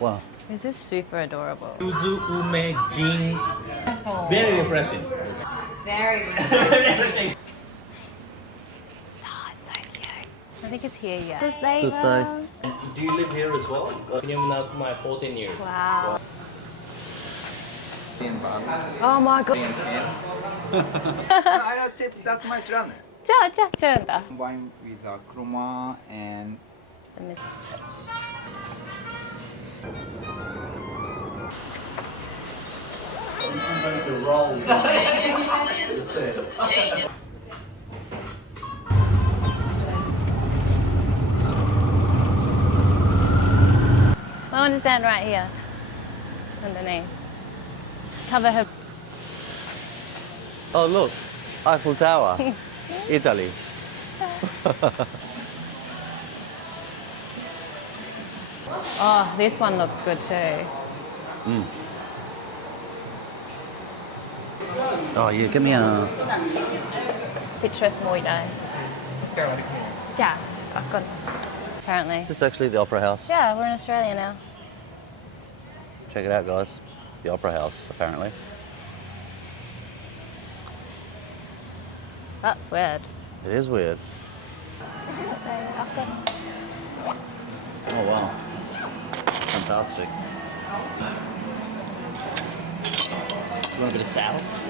Wow. This is super adorable. Yuzu Gin. Very refreshing. Very refreshing. Oh, it's so cute. I think it's here, yeah. Sustai. Do you live here as well? I'm now my 14 years. Wow. Oh my god. I know tips that my run. 자. Combine with chroma and I'm going to roll. I want to stand right here. Underneath. Cover her. Oh look, Eiffel Tower, Italy. Oh, this one looks good too. Oh yeah, give me a. Citrus moida. Yeah, I've got. Apparently. Is this actually the Opera House? Yeah, we're in Australia now. Check it out, guys. The Opera House, apparently. That's weird. It is weird. Oh wow, fantastic. You want a bit of sauce?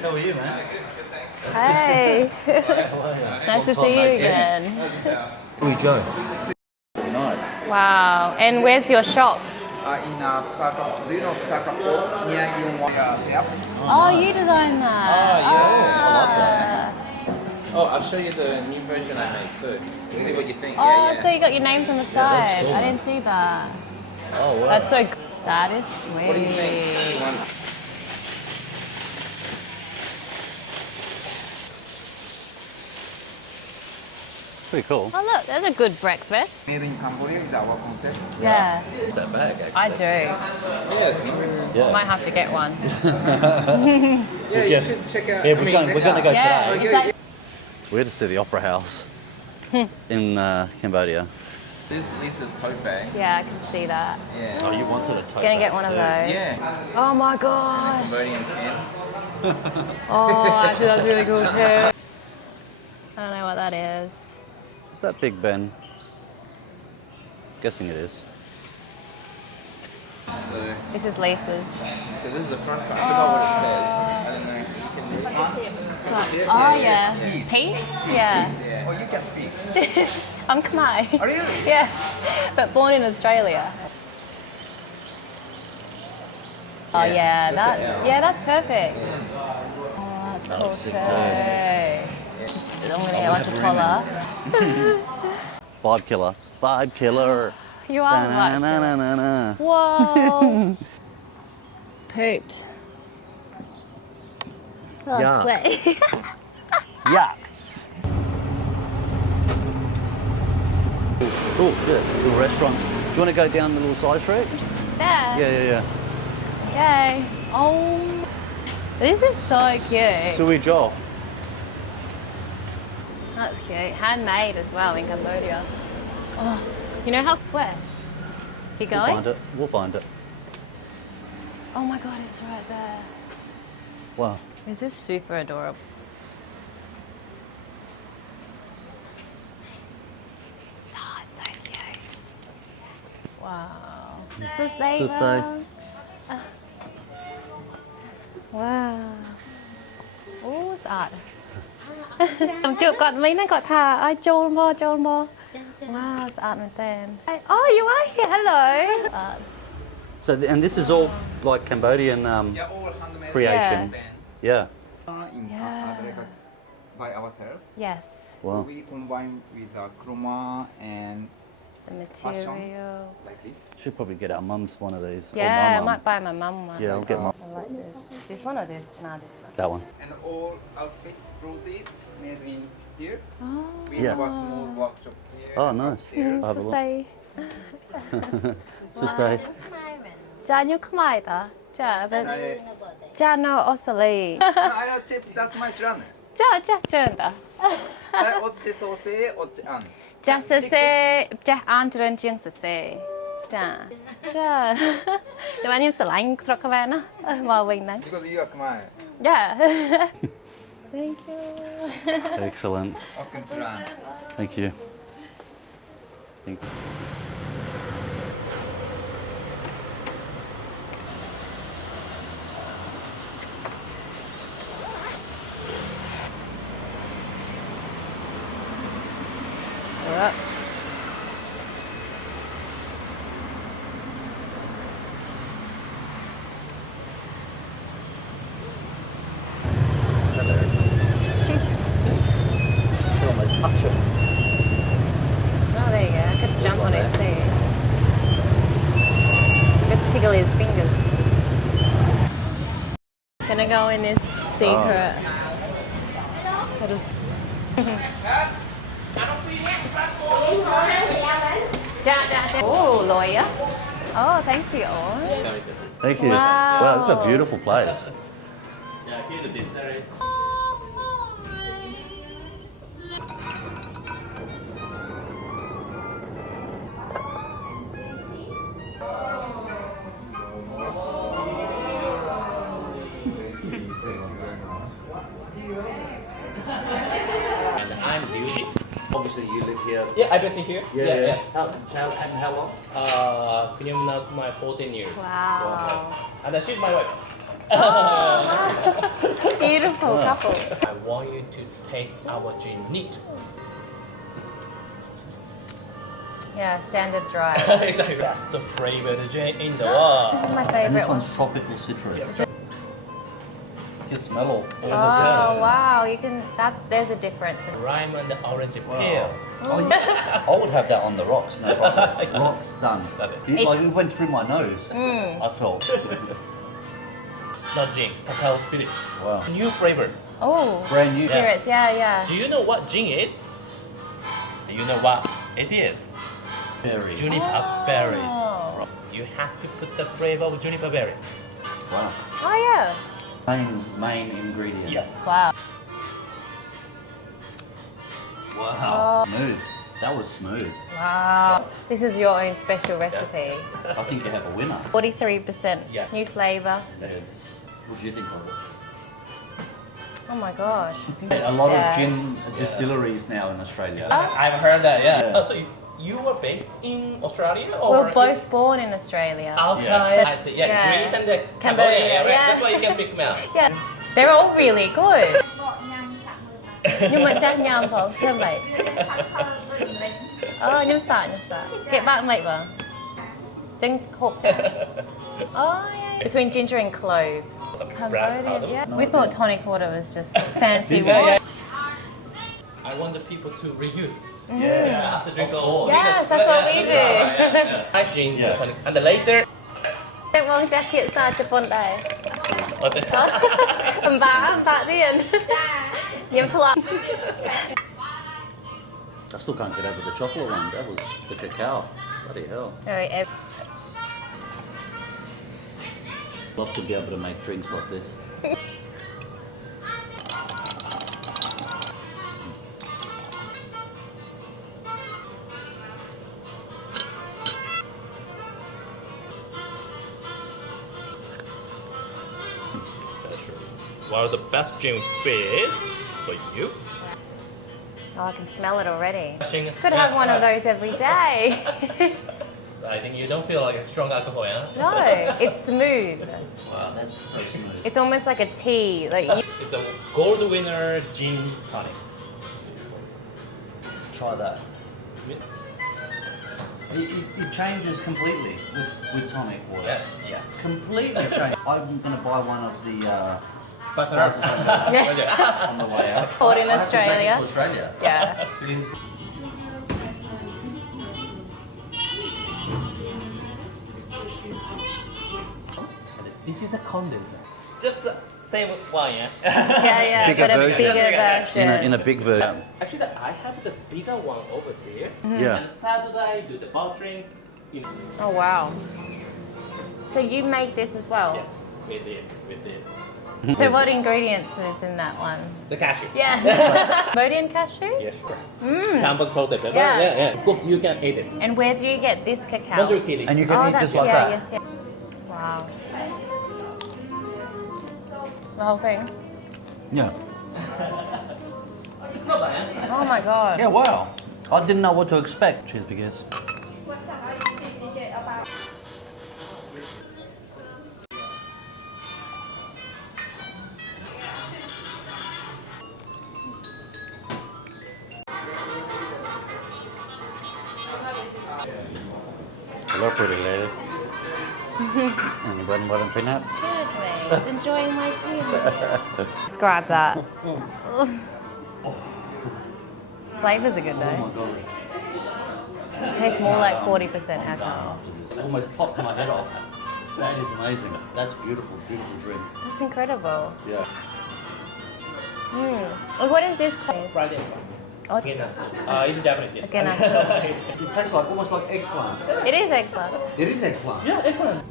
How are you, man? Hey. Nice to see you again. Sui Joh. Nice. Wow. And where's your shop? in Pusaka. Do you know Pusaka near Yonwang there? Oh, you designed that. Oh, yeah. I like that. Oh, I'll show you the new version I made too. See what you think. Oh, so you got your names on the side. cool. I didn't see that. Oh wow. That's so good. That is sweet. What do you think? Pretty cool. Oh look, there's a good breakfast. Made in Cambodia is our concept. Yeah, That bag, actually. I do. Yeah, it's nice. Yeah. Might have to get one. Yeah, you should check out. Yeah, we're going to go Yeah, today. exactly. We're here to see the Opera House in Cambodia. This is tote bag. Yeah, I can see that. Yeah. Oh, you wanted a tote Gonna get bag one of too. those. Yeah. Oh my gosh. Cambodian pen. Oh, actually that's really cool too. I don't know what that is. Is that Big Ben? Guessing it is. So This is Lisa's. this is the front part. I forgot what it says. I don't know. You can Oh yeah. Peace? Yeah. Oh, you can speak. I'm Khmer. Are you? Yeah, but born in Australia. Oh yeah, that's perfect. Oh, that's cool sick too. Just I'm gonna get like a collar. Vibe killer. Vibe killer. You are right. Na-na-na-na-na. Whoa. Pooped. Oh, Yuck. sweat. Yuck. Oh, good. Little restaurants. Do you want to go down the little side street? Yeah. Yeah. Yay. Oh. This is so cute. Sui Joh. That's cute. Handmade as well in Cambodia. Oh, you know how where? Keep We'll going? find it. We'll find it. Oh my god, it's right there. Wow. This is super adorable. Oh, it's so cute. Wow. Sustai. Sustai. Wow. Ô, sạch. Cầm chụp cọt mấy nó cọt thà. Ai trôn bo. Wow, sạchមែនតើ. Oh, you are here. Hello. So, and this is all like Cambodian Yeah, all handmade. creation. Yeah. In by ourselves. Yes. So Wow. we combine with chroma and The material. like this. Should probably get our mums one of these. Or Yeah, my I mum. might buy my mum one. Yeah, I'll get mum. I like this. This one or this? No, this one. That one. And all outfit process made in here. Oh. We Yeah. have a small workshop here. Oh, nice. upstairs. I'll have a look. Sustai. Sustai. ចាញ់ខ្មែរតាចាចានៅអូស្ត្រាលី I know tips that my run. ចាច្រើនតា What Chế sô xế ột chế ăn. ចាស់សរសេរចាស់អានច្រើនជាងសរសេរចាចាចាំខ្ញុំស្រឡាញ់ស្រុកខ្មែរណាមកវិញហ្នឹង Because you are Khmer. Yeah Thank you Excellent. Okay, try. Thank you. Thank you. Can almost touch it. Oh, there you go. I could jump on his there. Could tickle his fingers. Can I go in this secret? Little Oh, lawyer. Oh, thank you. Thank you. Wow. Wow, this is a beautiful place. Yeah, here's the distillery. And I'm Yuji. Obviously, you live here. Yeah, I based here. How long? Knew now my 14 years. Wow. And she's my wife. Beautiful couple. I want you to taste our gin neat. Yeah, standard dry. Exactly. That's the flavor of gin in the world. This is my And favorite this one. one's tropical citrus. You can smell all the Oh wow, you can. There's a difference. Lime and the orange peel. Oh, yeah. I would have that on the rocks, no problem. Rocks done. That's it. It went through my nose. I felt. Not gin, cacao spirits. Wow. New flavor. Oh, Brand new. spirits. Yeah. Do you know what gin is? Do you know what it is? Berry. Juniper berries. Oh. You have to put the flavor of juniper berry. Wow. Oh yeah. Main ingredient. Yes. Wow. Wow. Smooth. That was smooth. Wow. This is your own special recipe. I think you have a winner. 43%. Yeah. New flavour. What do you think of it? Oh my gosh. A lot Yeah. of gin distilleries now in Australia. I've heard that, yeah. Yeah. Oh, so you were based in Australia? Or We're both born in Australia. Okay, Yeah. I see. Yeah, Yeah. Greece and the Cambodia, Cambodia, right? yeah. That's why you can speak Khmer. Yeah. They're all really good. Nhưng mà chắc nhầm không? Thơm vậy. Nhưng sợ. Cái bạn mày vào. Chân hộp chắc. Oh, yeah. Between ginger and clove. Cambodian, yeah. We thought tonic water was just fancy water. I want the people to reuse. Yeah. After drink Of all. course. Yes, that's what we do. Nice gin, Yeah. tonic. And then later. Em mong jacket sa Japan đây. What's it? Em bả điên. Nhưng thua. I still can't get over the chocolate one. That was the cacao. Bloody hell. Rồi Love to be able to make drinks like this. One of the best gin fish for you. Oh, I can smell it already. Yeah. Could have one of those every day. I think you don't feel like it's strong alcohol, yeah? No, it's smooth. Wow, that's so smooth. It's almost like a tea. It's a gold winner gin tonic. Try that. It changes completely with tonic water. Yes. Completely change. I'm going to buy one of the Spice spices on the, on the way out. Bought in I have to take it Australia. to Australia. Yeah. It is. This is a condenser. Just the same one, yeah? Yeah, Bigger but a version. bigger version. In a big version. Actually, I have the bigger one over there. Yeah. And Saturday, do the bottling. Oh wow. So you make this as well? Yes, we did. So what ingredients is in that one? The cashew. Yes. Cambodian cashew? Yes, sure. Mm. Cambodian salted pepper. Yeah. Yeah. Of course, you can eat it. And where do you get this cacao? 100 kg. And you can eat that's just like yeah, that. yes. Wow. The whole thing. Yeah. It's not bad. Oh my god. Yeah, wow. I didn't know what to expect. Cheers, because. Hello, pretty lady. Anyone want to pin up? Good, enjoying my gin. Describe that. Flavors are good though. Oh my god. It tastes more like 40% alcohol. It almost popped my head off. That is amazing. That's beautiful, beautiful drink. That's incredible. Yeah. And what is this place? Fried egg. Oh, Genasu. It's Japanese, yes. Genasu. It tastes like almost like eggplant. It is eggplant. It is eggplant. Yeah, eggplant.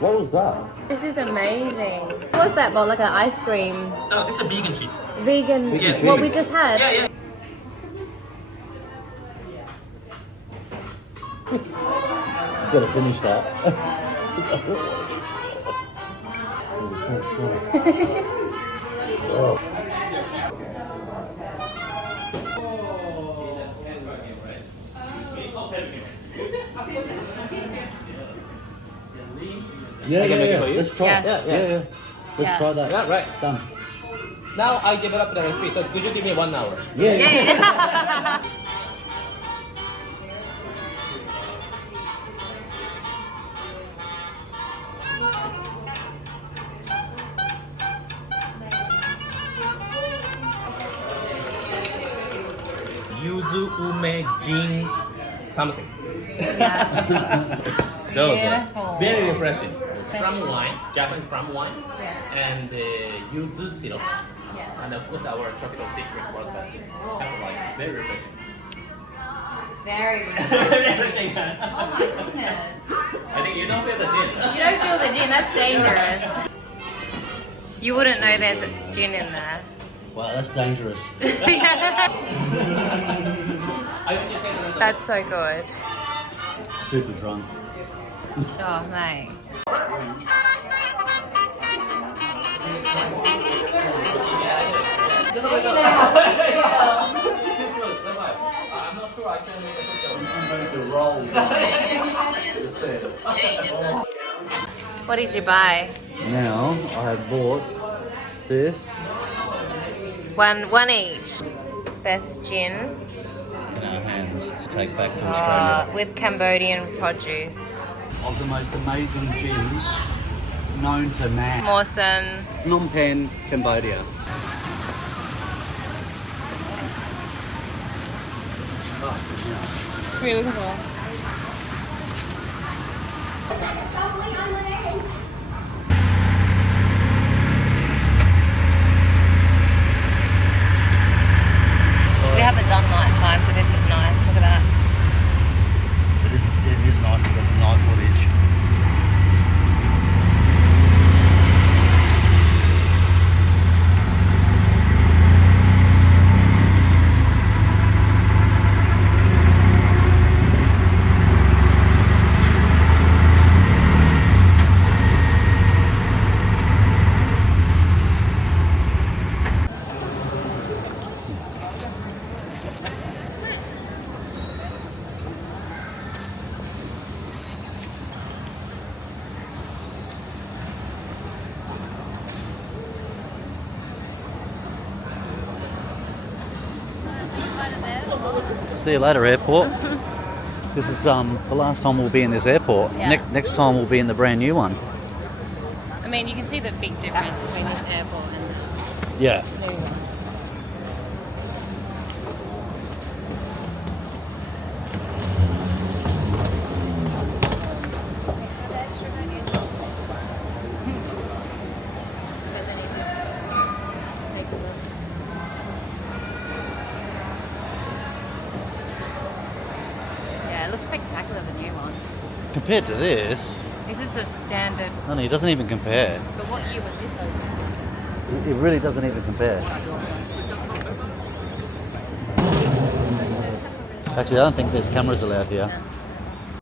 What was that? This is amazing. What's that, Bob? Like an ice cream, No, this is a vegan cheese. vegan, Yes. what we just had? Yeah, yeah. You've got to finish that. Yeah, I can make it for you. Let's try Yes. it. Yeah. Let's Yeah. try that. Yeah, right. Done. Now I developed the recipe, so could you give me 1 hour? Yeah. Yeah. Yuzu ume gin something. Those Beautiful. are very refreshing. Plum wine, Japanese plum wine, and yuzu syrup, and of course our tropical citrus water. Like very refreshing. Very Refreshing. Oh my goodness. I think you don't feel the gin. You don't feel the gin, that's dangerous. You wouldn't know there's a gin in there. Wow, that's dangerous. That's so good. Super drunk. Oh, mate. I'm not sure I can make a picture. I'm going to roll. What did you buy? Now, I have bought this. One each. Best gin In our hands to take back to Australia. with Cambodian produce. Of the most amazing gin known to man. Mawsim. Phnom Penh, Cambodia. What are you looking for? We haven't done night time, so this is nice. Look at that. It is nice to get some night footage. See you later, airport. This is the last time we'll be in this airport. Yeah. Next time we'll be in the brand new one. I mean, you can see the big difference between this airport and Yeah. the new one. spectacular, the new one. Compared to this, This is a standard. honey, it doesn't even compare. But what year was this though? It really doesn't even compare. Actually, I don't think there's cameras allowed here.